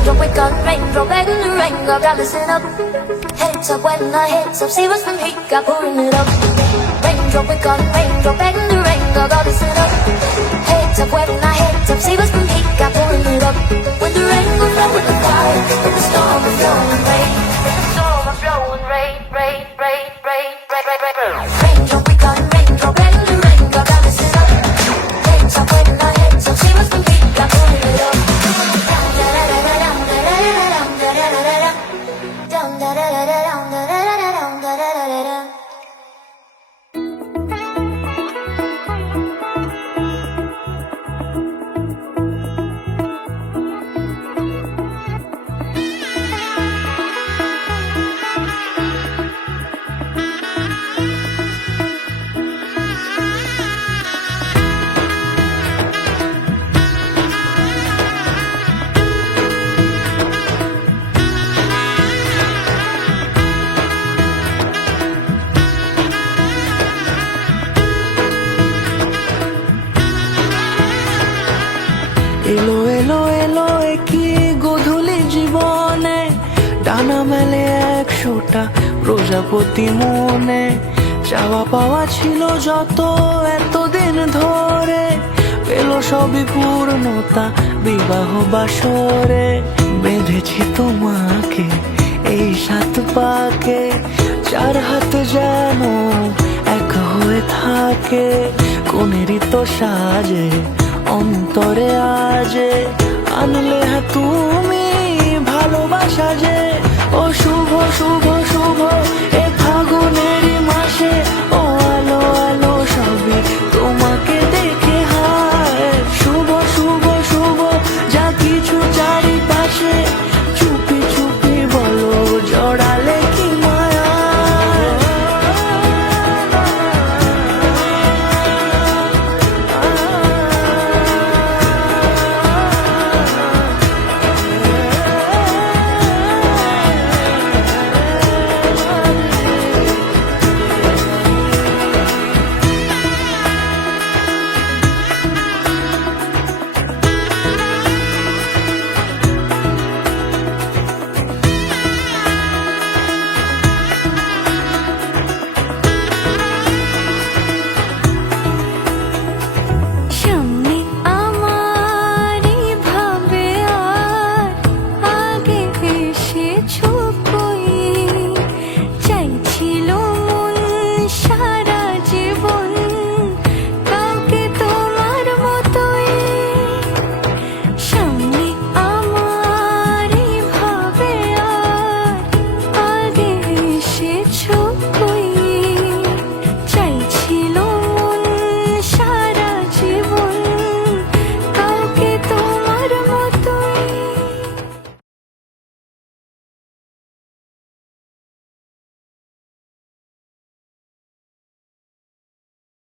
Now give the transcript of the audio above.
Raindrop with gun, raindrop begging the rain. Gotta listen up. Heads up when I heads up. See what's from heat, got pouring it up. Raindrop with gun, raindrop begging the rain. Gotta listen up. Heads up when I heads up. See what's from heat, got pouring it up. When the rain will flow with the fire, in the storm of flowing rain. In the storm of flowing rain, rain, rain, rain, rain, rain, rain, rain. Raindrop with gun, raindrop begging the rain. Gotta listen up. Heads up when I heads up. See what's from heat, got pouring it up. এলো এলো এলো কি গধূলি জীবনে, ডানা মেলে 100টা প্রজাপতি মনে। চাওয়া পাওয়া ছিল যত এতদিন ধরে, পেল সবই পূর্ণতা বিবাহ বাসরে। বেঁধেছি তোমাকে এই 7 পাকে, 4 হাত যেন এক হয়ে থাকে। কোনেরই তো সাজে অন্তরে আজে, আনলে হ্যাঁ